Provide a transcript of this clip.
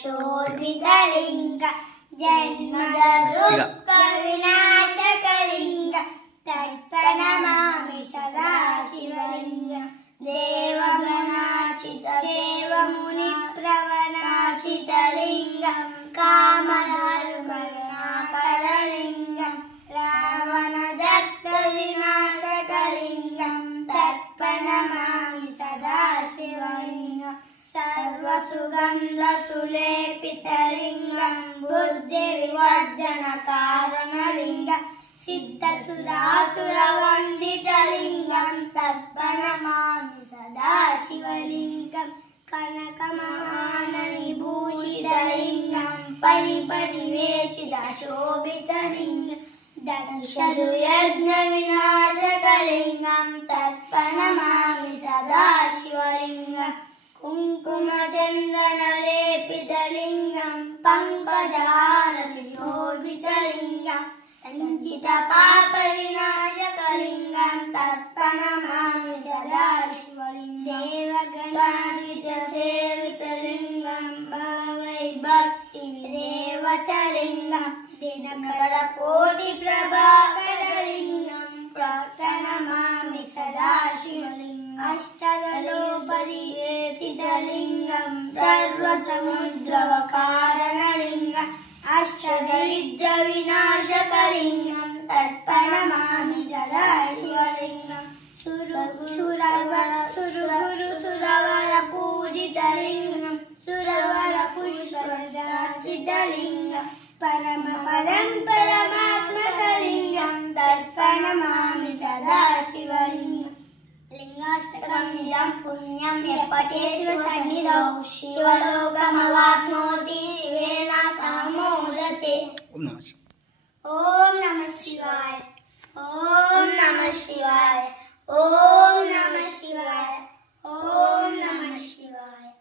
ಶೋಭಿತಲಿಂಗ ಜನ್ಮದ ದುಃಖ ವಿನಾಶಕಲಿಂಗ ತರ್ಪಣಮಾಮಿ ಸದಾ ಶಿವಲಿಂಗ ದೇವಗಣಾಚಿತ ದೇವಮುನಿ ಪ್ರವನಾಚಿತಲಿಂಗ ಕಾಮಧರ್ಮಕರಲಿಂಗ ರಾವಣ ದತ್ತ ವಿನಾಶಕಲಿಂಗ ತರ್ಪಣಮಾಮಿ ಸದಾ ಶಿವಲಿಂಗ ಸರ್ವಸುಗಂಧ ಸುಲೇಪಿತಲಿಂಗ ಬುದ್ಧಿ ವಿವರ್ಧನ ಕಾರಣಲಿಂಗ ಸಿದ್ಧಸುರಾಸುರವಂದಿತಲಿಂಗಂ ತರ್ಪಣಮಾಮಿ ಸದಾ ಶಿವಲಿಂಗಂ ಕನಕಮಹಾನನಿಭೂಷಿತಲಿಂಗಂ ಪರಿಪರಿವೇಶಿತ ಶೋಭಿತಲಿಂಗಂ ದಕ್ಷರು ಯಜ್ಞ ವಿನಾಶಕಲಿಂಗಂ ತರ್ಪಣಮಾಮಿ ಸದಾ ಶಿವಲಿಂಗಂ ಕುಂಕುಮಚಂದನಲೇಪಿತಲಿಂಗಂ ಪಂಕಜಹಾರ ಸುಶೋಭಿತಲಿಂಗಂ ಸಂಚಿತ ಪಾಪ ವಿನಾಶಕಲಿಂಗಂ ತರ್ಪಣಮಾಮಿ ಸದಾ ಶಿವಲಿಂಗಂ ದೇವಗಣಾಚಿತ ಸೇವಿತಲಿಂಗಂ ಭಾವೈ ಭಕ್ತಿ ವಿರೇವಚಲಿಂಗಂ ದಿನಕರ ಕೋಟಿ ಪ್ರಭಾಕರಲಿಂಗಂ ಪ್ರಾರ್ಥನಮಾಮಿ ಸದಾ ಶಿವಲಿಂಗಂ ಅಷ್ಟಗಲೋಪರಿವೇತಿತಲಿಂಗಂ ಸರ್ವಸಮುದ್ರವ ಕಾರಣಲಿಂಗಂ ಅಷ್ಟದರಿದ್ರ ವಿನಾಶಕಲಿಂಗಂ ತರ್ಪಣಮಾಮಿ ಸದಾ ಶಿವಲಿಂಗಂ ಸುರವರ ಪೂಜಿತಲಿಂಗಂ ಸುರವರ ಪುಷ್ಪದಾಚಿತಲಿಂಗಂ ಪರಮ ಪರಮಾತ್ಮಕಲಿಂಗಂ ತರ್ಪಣಮಾಮಿ ಸದಾ ಶಿವಲಿಂಗಂ ಲಿಂಗಾಷ್ಟಕಂ ನಿಜಂ ಪುಣ್ಯಂ ಯ ಪಠೇಶ್ವ ಸನ್ನಿಧೌ ಶಿವಲೋಕಮವಾಪ್ನೋತಿ ಶಿವೇನ ಸಮೋದತೆ. ಓಂ ನಮಃ ಶಿವಾಯ. ಓಂ ನಮಃ ಶಿವಾಯ. ಓಂ